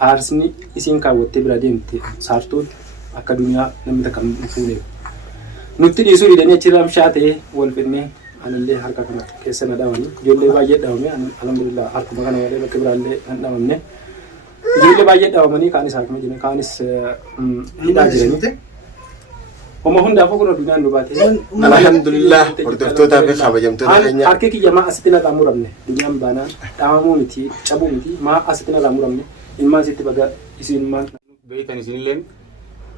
haarsni isiin kaawwattee bira deemte saartuun akka duniyaa namni takka hin fuune nutti dhiisuu didanii achirraa amshaatee wal fidnee anallee harka kana keessa na dhaawanii ijoollee baay'ee dhaawame alhamdulillah harkuma kana walee bakka biraallee hin dhaawamne ijoollee baay'ee dhaawamanii kaanis harkuma jiran kaanis hidhaa jiranii Oma hunda afur kuna dunia ndo baate. Alhamdulillah. Hordoftoota fi kabajamtoota keenya. Harki kiyya maa asitti na muramne. Duniyaan baanaan dhaamamuu miti, cabuu miti, maa asitti na muramne. Ilmaan sitti baga isin maan. Beekan isinilleen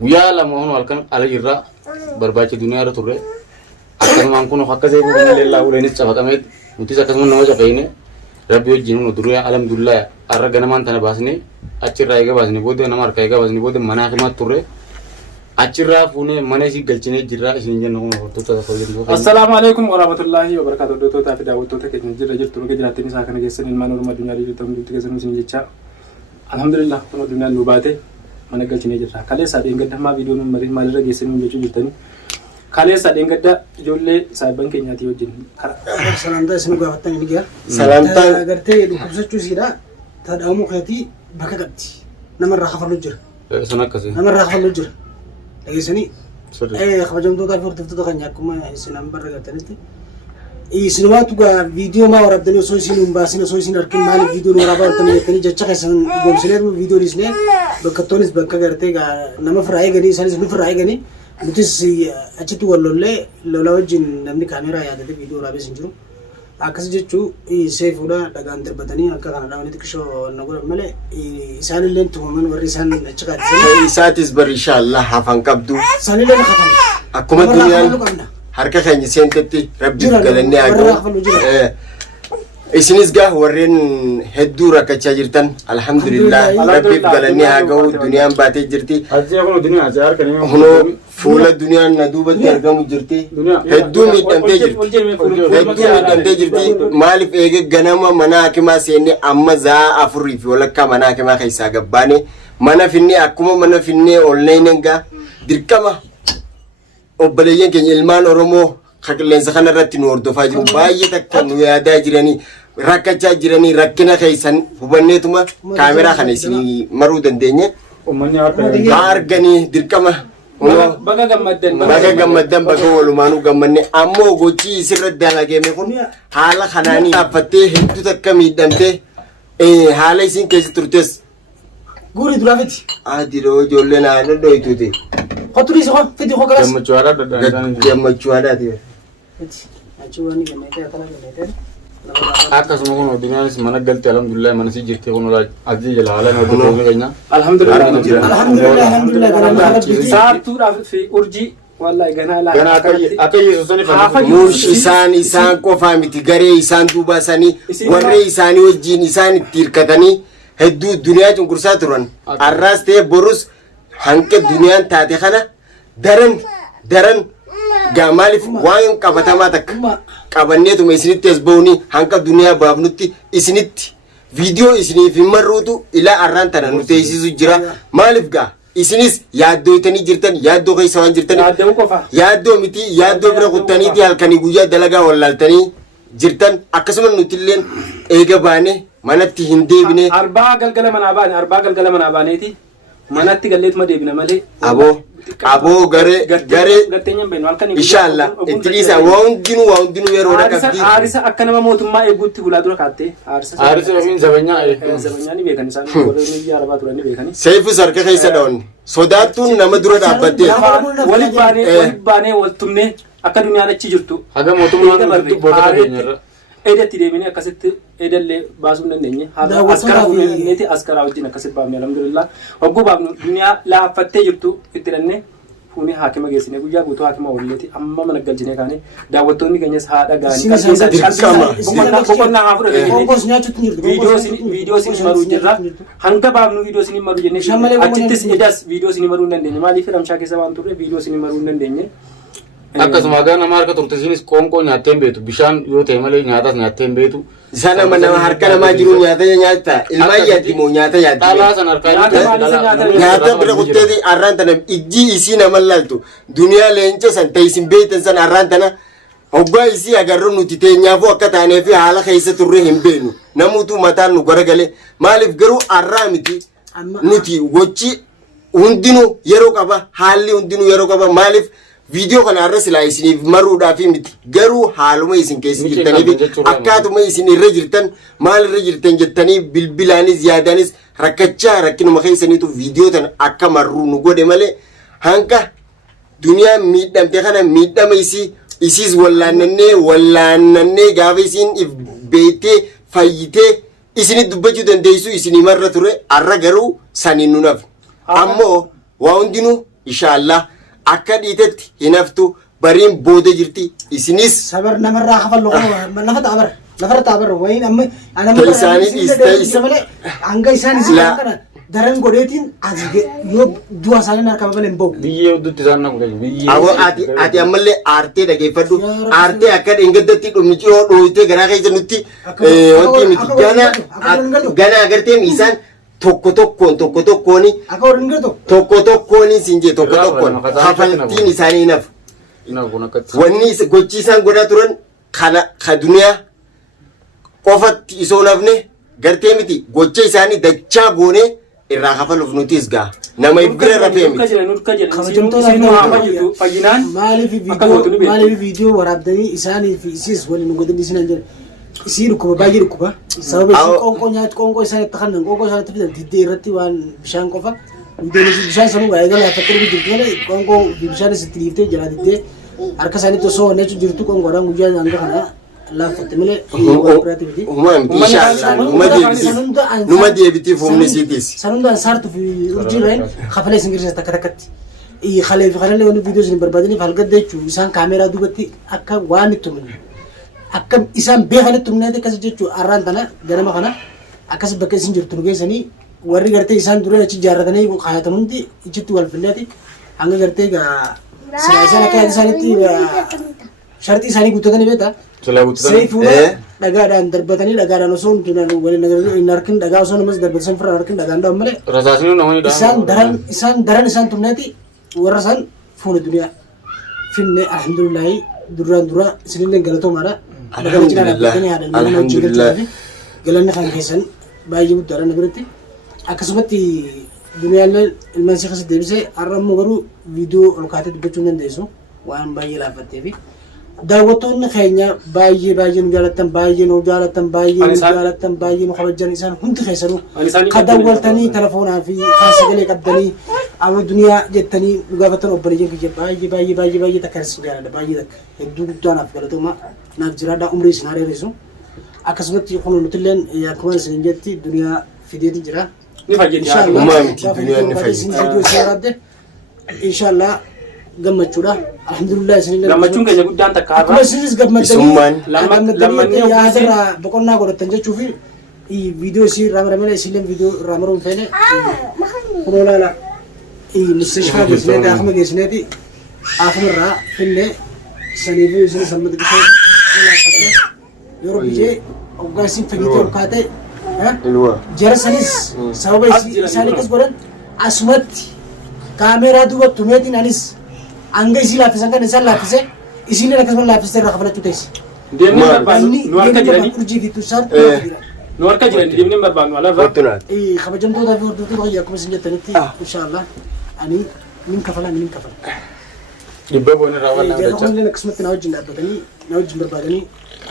guyyaa lama hono halkan ala irraa barbaacha duniyaa irra turre. Akkasumaan kun akka seefu kan leellaa uleenis cafaqameet nutis akkasuma nama cafeeyne rabbi wajjin nu duraa alhamdulillah arra ganamaan tana baasne achirraa eega baasne booda nama harkaa eega baasne booda mana hakimaat turre. Achirraa fuunee mana isii galchinee jirra isin jenna kun hordoftoota fayyadu. Assalaamu alaykum wa rahmatullahi wa barakatuh. Hordoftoota fi daawwattoota keenya jirtu nuti jiraattanii isaa kana keessan ilmaan Oromoo addunyaa dhiirota hunduutti keessan isin jecha alhamdulillah kun addunyaa nu baate mana galchinee jirra. Kaleessa dheengadda maa viidiyoon maalirra geessanii jechuu jirtanii. Kaleessa dheengadda ijoollee saayibban keenyaatii wajjin salaamtaa isin gaafatanii ni gaha. Salaamtaa agartee dhukkubsachuu siidha taadhaamuu keetii bakka qabdi namarraa hafaluu jira. Sun akkasii. Namarraa hafaluu jira. Eegisanii kabajamtoota fi hordoftoota keenya akkuma isin ambarra galtanitti isinumaatu gaa viidiyoo maa waraabdanii osoo isin hin baasin osoo isin harkin maaliif viidiyoon waraabaa waltanii jettanii jecha keessan goomsineet viidiyoon isnee bakkattoonnis bakka gartee gaa nama firaa eeganii isaanis nu firaa eeganii nutis achitti wallollee lola wajjin namni kaameeraa yaadate viidiyoo waraabee isin jiru akkas jechuu seefuudha dhagaan darbatanii akka kana dhaawanii xiqqishoo na godhan malee isaanillee tumaman warri isaan achi qaadisanii isaatis bari inshallah hafan qabdu isaanillee na katan akkuma duniyaan harka keenya seentetti rabbiif galannee haa ga'u isinis gaa warreen hedduu rakkachaa jirtan alhamdulillah rabbiif galannee haa ga'u duniyaan baatee jirti hunoo fuula duniyaan na duubatti argamu jirti hedduu miidhamtee jirti maaliif eege ganama mana hakimaa seenne amma zaa afurii fi walakkaa mana hakimaa keessaa gabbaane mana finnee akkuma mana finnee olneen gaa dirqama obboleeyyan keenya ilmaan Oromoo qilleensa kana irratti nu hordofaa jiru baay'ee takka nu yaadaa jiranii rakkachaa jiranii rakkina keessan hubanneetuma kaameraa kana isin maruu dandeenye arganii dirqama baga gammaddan baga walumaanuu gammanne ammoo gochii isirra dalageeme kun haala kanaanii dhaabbattee hedduu takka miidhamtee haala isin keessa turtes guurii duraafiti adiroo ijoolleen haala dhoytuuti Koturi sih kok, fiti kok keras. Gammachuu aadaati. Achi waan gannete akana gannete. Akkasuma kun duniyaanis mana galti alhamdulillah mana si jirti kun ajji jala haala na hordoftoonni keenya. Alhamdulillah. Saartuudhaaf fi urjii wallahi ganaa laa. Ganaa akka yesuusani Muush isaan qofaa miti garee isaan duuba isaanii warree isaanii wajjin isaan itti hirkatanii hedduu duniyaa cunqursaa turan. Arraas ta'e borus hanqe duniyaan taate kana daran gaamaaliif waan qabatamaa takka qabanneetuma isinitti as ba'uuni hanqa duniyaa baafnutti isinitti viidiyoo isiniif hin marruutu ilaa arraan tana nu teessisu jira maaliif gaa isinis yaaddooytanii jirtan yaaddoo keessa waan jirtanii yaaddoo miti yaaddoo bira kuttaniiti halkanii guyyaa dalagaa wallaaltanii jirtan akkasuma nutilleen eega baane manatti hin deebine arbaa galgala manaa baaneeti manatti galleetuma deebina malee aboo garee inshallah itti dhiisa waa hundinuu yeroo dhaqabdi haarisa akka nama mootummaa eeguutti bulaa dura kaattee haarisa yookiin zabanyaan ni beekan isaan warreen biyya arabaa turan ni beekani seefus harka keessa dhawan sodaattuun nama dura dhaabbattee waliif baanee waltumnee akka duniyaan achi jirtu haga mootummaan boota keenyarra edatti deemine akkasitti edallee baasuu hin dandeenye askara fuudhee askara wajjin akkasitti baafne alhamdulillah hogguu baafnu duniyaa laaffattee jirtu itti dhannee fuunee haakima geessine guyyaa guutuu haakima walleeti amma mana galchine kaane daawwattoonni keenyas haadha gaanii boqonnaa haa fudhate viidiyoo sin maruu jirra hanga baafnu viidiyoo sin maruu jennee achittis edas viidiyoo sin maruu hin dandeenye maaliif ramshaa keessa waan turre viidiyoo sin maruu hin dandeenye akkasuma gaa nama harka turte isinis qoonqoo nyaattee hin beektu bishaan yoo ta'e malee nyaatas nyaattee hin beektu isa nama harka namaa jiru nyaata nyaata ilmaa yaaddi moo nyaata yaaddi dhalaa san harkaa nyaata bira kutteeti arraan tana ijji isii nama laaltu duniyaa leenca san ta'e isin beektan san arraan tana hoggaa isii agarru nuti teenyaafuu akka taanee fi haala keessa turre hin beeknu namuutu mataan nu garagalee maaliif garuu arraa miti nuti gochi hundinuu yeroo qaba haalli hundinuu yeroo qaba maaliif video kana irra silaa isiniif maruudhaaf miti garuu haaluma isin keessa jirtaniif akkaatuma isin irra jirtan maal irra jirtan jettanii bilbilaanis yaadaanis rakkachaa rakkinuma keessaniitu video tan akka marruu nu godhe malee hanka duniyaa miidhamte kana miidhama isiis wallaanannee gaafa isin if beeytee fayyitee isinit dubbachuu dandeessu isinii marra ture arra garuu saniin nu naf ammoo waa hundinuu inshaallah akka dhiitetti hinaftu bariin booda jirti isinis sabar namarraa hafallo lafa taabar wayin amma ana isaanii istamale hanga isaan isin kana daran godheetiin azige yoo du'a isaanii harka babaleen ba'u biyyee uddutti isaan nama gaji biyyee awwa ati ammallee aartee dhageeffadhu aartee akka dhengaddatti dhumnichi yoo dhooytee garaa keessa nutti wanti miti gana agartee isaan tokko tokkooni sinjee tokko tokkoon hafaltiin isaanii naf wanni gochi isaan godhaa turan kana ka duniyaa qofatti isoo nafne gartee miti gocha isaanii dachaa goonee irraa hafaluuf nutis gaa nama if bira rafee maaliif viidiyoo waraabdanii isaanii fi isiis waliin godhanii isinan jedhan isii dhukkuba baay'ee dhukkuba sababa isii qoonqoo nyaatu qoonqoo isaan itti kannan qoonqoo isaan itti fidan diddee irratti waan bishaan qofa bishaan sanuu waa eegala fakkii jirtu malee qoonqoo bishaan isitti dhiiftee jala diddee harka isaaniitti osoo wanneechu jirtu qoonqoodhaan guyyaa hanga kana laaffatte malee numa deebitiif humni isiitis sanunda ansaartu fi urjiirreen kafalee isin girsa takka takkatti kalee fi kalee wanni viidiyoo isin barbaadaniif halgadda jechuun isaan kaameeraa duubatti akka waan itti tuman akka isaan beekanitti tumneeti akkas jechuun arraan tana ganama kana akkas bakka isin jirtu nu geessanii warri gartee isaan dureen achi ijaarratanii kaayatan hundi ichitti wal finneeti hanga gartee silaa isaan akka yaada isaaniitti shartii isaanii guuttatanii beektaa seefuudha dhagaadhaan darbatanii dhagaadhaan osoo waliin hin harkin dhagaa osoo namas darbatan firaan harkin dhagaan dhawan malee isaan daran isaan tumneeti warra isaan fuuna duniyaa finne alhamdulillahi duraan dura isinillee galatoomaadha galanni kan keessan baay'ee guddaadha na biratti akkasumatti duniyaallee ilmaan isii keessatti deebisee har'a immoo garuu viidiyoo ol kaatee dubbachuu hin dandeessu waan baay'ee laaffattee fi daawwattoonni keenya baay'ee nu jaallattan baay'ee nu kabajan isaan hundi keessanuu ka daawwaltanii telefoonaa fi kan sagalee qabdanii amma duniyaa jettanii nu gaafatan obboleeyyan kiyya baay'ee takka isin jaalladha baay'ee takka hedduu guddaa naaf galatooma naaf jiraadhaa umrii isin hareerisu akkasumatti kun nutilleen akkuma isin jetti duniyaa fideeti jira ni fayyadi inshaallah gammachuudha alhamdulillah isinillee gammachuun keenya guddaan takka har'a akkuma isinis gammaddanii yaadarraa boqonnaa godhattan jechuufi viidiyoo isii irraa maramee isinillee viidiyoo irraa maruun feene kunoo laala mustashfaa geessineeti akama geessineeti akamirraa finne saniifuu isin sammati bishaan yeroo biyyee hoggaa isin fayyitee ol kaatee jara sanis sababa isaanii akkas godhan asumatti kaameeraa duuba tumeetiin anis hanga isii laaffisan kan isaan laaffise isiillee akkasuma laaffiste irraa kafalachuu teessi. Deemnee barbaadnu nu harka jiranii nu harka jiranii deemnee barbaadnu alaarraa. Kabajamtoota fi hordoftoota fayyaa akkuma isin jettanitti inshaallah ani nin kafala. Dhibba boonirraa waan nama jecha. Jarri akkasumatti na wajjin dhaabbatanii na wajjin barbaadanii.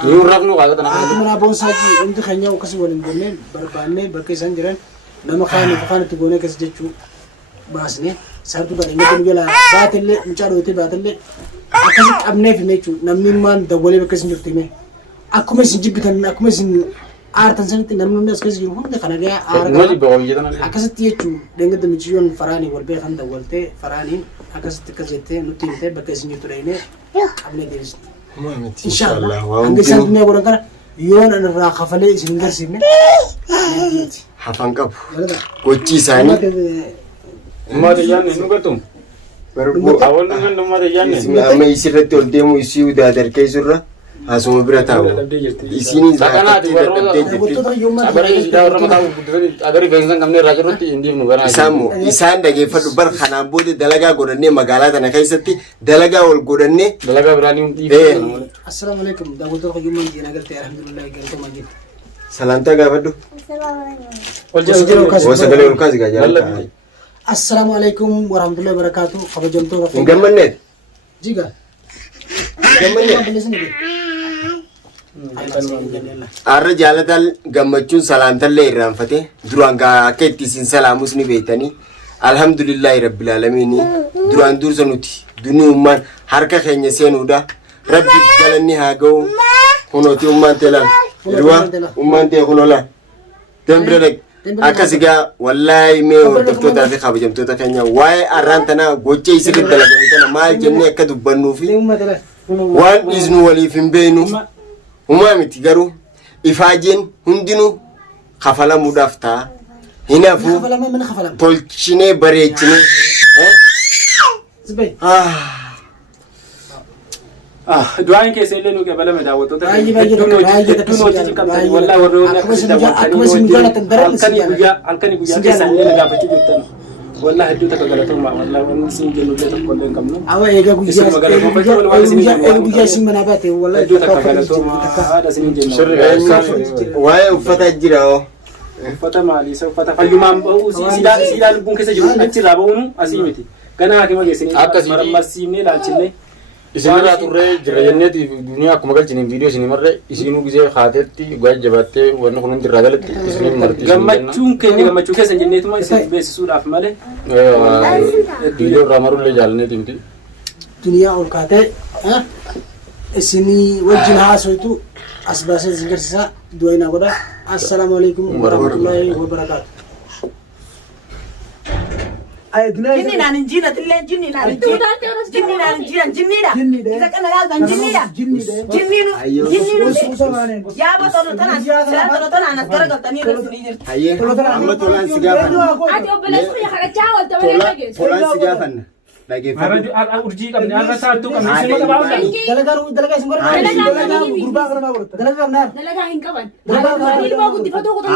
Yoo rafnu waaqota na haati manaa boonsaajii hundi keenya akkasii waliin goonee barbaannee bakka isaan jiran nama kaanitti goonee akkas jechuu baasnee sartu badhaadhee gala baatellee mucaa dhootee baatellee akkasii qabneef jechuudha namni maan dawwalee bakka isin jirtu himee akkuma isin jibbitan akkuma isin aartan sanitti namni hundi as keessa jiru hundi kana gahaa aara akkasitti jechuudha deengada michiyyoon faraanii wal beekan dawwaltee faraaniin akkasitti akkas jettee nutti himtee bakka isin jirtu dhahinee qabnee deebisne. Inshaallah hanga isaan duniyaa godhan kana yoon irraa kafalee isin hin garsiifne hafan qabu gochi isaanii ummata yaanne nu gatum awon nu ummata yaanne amma isirratti ol deemu isii darkee surra asuma bira taa'u isiin sakanaati agari beeksan qabne irraa jirrutti indiif nu garaa isaan dhageeffadhu bar kanaan booda dalagaa godhannee magaalaa tana keessatti dalagaa ol godhannee dalagaa biraanii dhiifee assalaamu alaikum daawwattoota fayyummaan jeenaa galtee alhamdulillah galatooma jirti Salamta gaafadhu. Sagalee ol kaasi gaa jaalladha. Assalamu alaikum warahmatullahi wabarakatuh. Kabajamtoota Hin gammanneet? Jiga. Gammanneet? Har'a jaalataan gammachuun salaamtallee irraanfatee duraan akka itti isin salaamus ni beektanii alhamdulillahi rabbil aalamiin duraan dursa nuti dunuummaan harka keenya seenuudha rabbi galanni haa ga'u kunooti ummaan teelaan irwaa ummaan tee kunola dembire dhaq akkas egaa wallaahi mee hordoftootaa fi kabajamtoota keenya waa'ee arraan tanaa gocha isirri dalagame tana maal jennee akka dubbannuufi waan dhiisnu waliif hin beeknu Uma miti garuu ifaajeen hundinuu kafalamuudhaaf ta'a. Hinaafu tolchinee bareechinee. Du'aan keessa illee nu qabalame daawwattoota hedduun hojii qabdan wallaahi warra hojii akkasii halkanii guyyaa keessaa illee gaafachuu jirtan. Wallahi hedduu takka galatoomaa wallahi wanni isin jennu illee tokko illee hin qabnu. Awa eega guyyaa isin manaa baate wallahi hedduu takka galatoomaa haadha isin jennu. Waa'ee uffata jira oo. Uffata maali isa uffata fayyumaan ba'uu siidaan lubbuun keessa jiru achirraa ba'uun asii miti. Ganaa hakima geessanii marmarsiifnee laalchinnee. Isinirraa turree jira jenneetiif duniyaa akkuma galchiniin viidiyoo isinii marre isinuu gisee haateetti gaajja jabattee wanni kun hundi irraa galatti isinii marti. Gammachuun keenya gammachuu keessa jenneetuma isin beeksisuudhaaf malee. Viidiyoo irraa marullee jaalanneeti miti. Duniyaa ol kaatee isinii wajjin haasoytu as baasee isin garsiisaa du'aynaa godha. Assalaamu alaikum warahmatullahi wabarakatuh. Jinni naan injina tillee jinni naan injina jinni naan injina jinnidha isa kana laaltan jinnidha jinniinu yaa batolo tanaan sira tolo tanaan as garagaltanii irratti jirti. Hayyee amma tolaan si gaafanna. Ati obboleessu yaa kadhachaa walta malee dhageessu. Tolaan si gaafanna. Dhageeffadhu. Urjii qabne har'a saattuu qabne isin gabaabudha. Dalagaa isin godhan gurbaa kana maa godhata dalagaa qabnaa Dalagaa hin qaban. Ilmoo guddifatuu qotuu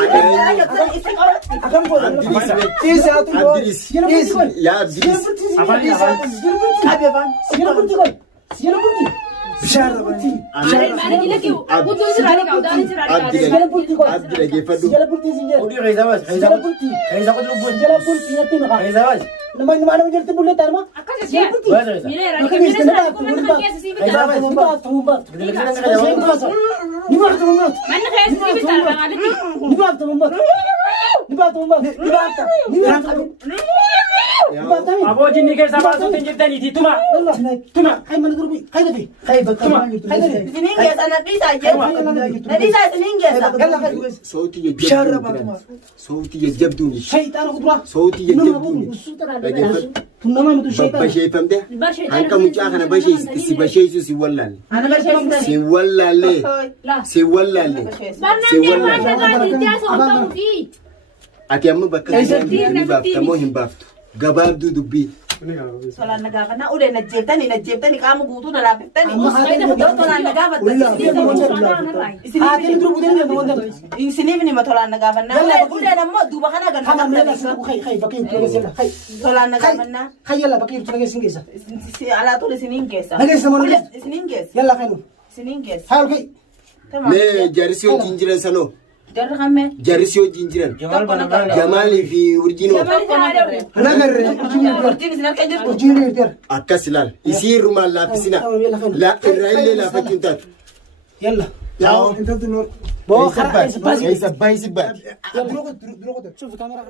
Aboo jinni keessaa baasuutti hin jirtaniiti tuma. Hay mana gurbi hay dafi hay bakka hay dafi Isiniin geessa nadhiisaa jedhu nadhiisaa isiniin geessa. Sauti jajjabduun. shaytaan kudura Sauti jajjabduun. Dhageeffadhu. tunama mitu shaytaan Basheeffamte hanqa mucaa kana si basheessu si wallaalle. Ana basheeffamte. Si wallaalle. Si wallaalle. Barnaan deemaa dhagaa itti haasa'u fi. Ati amma bakka ni baaftamoo hin baaftu. Gabaabduu dubbii. Tolaan na gaafannaa ulee najjeeftanii qaama guutuu na laafiftanii. Tolaan na gaafatanii. Isiniif nima tolaan na gaafannaa. Uleen ammoo duuba kana gannaa. Tolaan na gaafannaa. Hayyalla bakka ibsu nageessin geessa. Alaatuun isiniin geessa. Nageessa mana Isiniin geessa. yalla kanu Isiniin geessa. haal kai Mee jaarsi wajjin jiran sanoo. Jarri hammee. Jaarsi wajjin jiran. Jamaalii fi urjiinoo. nagarre Urjiin isin harka jirtu. urjiin irter Akkas ilaal. Isii irrumaan laaffisina. Irraa illee laafachuun taatu. yalla انت bo khara Eessa baay'isi baati. شوف الكاميرا